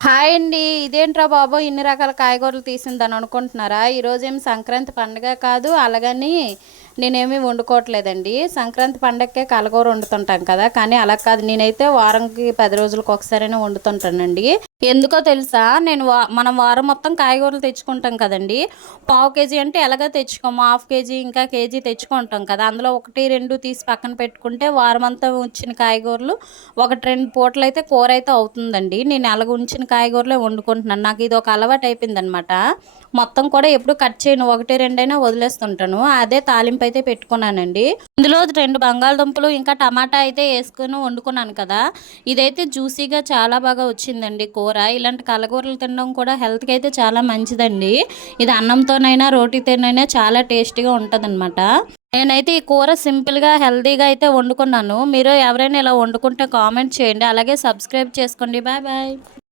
Hi అండి. ఇదేంట్రా బాబు ఇన్ని రకాల కాయగూరలు తీసిందని అనుకుంటున్నారా? ఈరోజేం సంక్రాంతి పండగ కాదు, అలాగని నేనేమి వండుకోవట్లేదండి. సంక్రాంతి పండగకే కలగూర వండుతుంటాం కదా, కానీ అలా కాదు. నేనైతే వారంకి 10 రోజులకు ఒకసారైనా వండుతుంటానండి. ఎందుకో తెలుసా? మనం వారం మొత్తం కాయగూరలు తెచ్చుకుంటాం కదండి. పావు కేజీ అంటే ఎలాగో తెచ్చుకోము, హాఫ్ కేజీ ఇంకా కేజీ తెచ్చుకుంటాం కదా. అందులో ఒకటి రెండు తీసి పక్కన పెట్టుకుంటే వారం అంతా ఉంచిన కాయగూరలు ఒకటి రెండు పూటలు అయితే కూర అయితే అవుతుందండి. నేను అలాగ ఉంచిన కాయగూరలే వండుకుంటున్నాను. నాకు ఇది ఒక అలవాటు అయిపోయిందనమాట. మొత్తం కూడా ఎప్పుడు కట్ చేయను, ఒకటి రెండైనా వదిలేస్తుంటాను. అదే తాలింపు అయితే పెట్టుకున్నానండి. ఇందులో 2 బంగాళదుంపలు ఇంకా టమాటా అయితే వేసుకుని వండుకున్నాను కదా. ఇదైతే జ్యూసీగా చాలా బాగా వచ్చిందండి కూర. ఇలాంటి కలగూరలు తినడం కూడా హెల్త్కి అయితే చాలా మంచిదండి. ఇది అన్నంతోనైనా రోటీతోనైనా చాలా టేస్టీగా ఉంటుందన్నమాట. నేనైతే ఈ కూర సింపుల్గా హెల్తీగా అయితే వండుకున్నాను. మీరు ఎవరైనా ఇలా వండుకుంటే కామెంట్ చేయండి, అలాగే సబ్స్క్రైబ్ చేసుకోండి. Bye bye.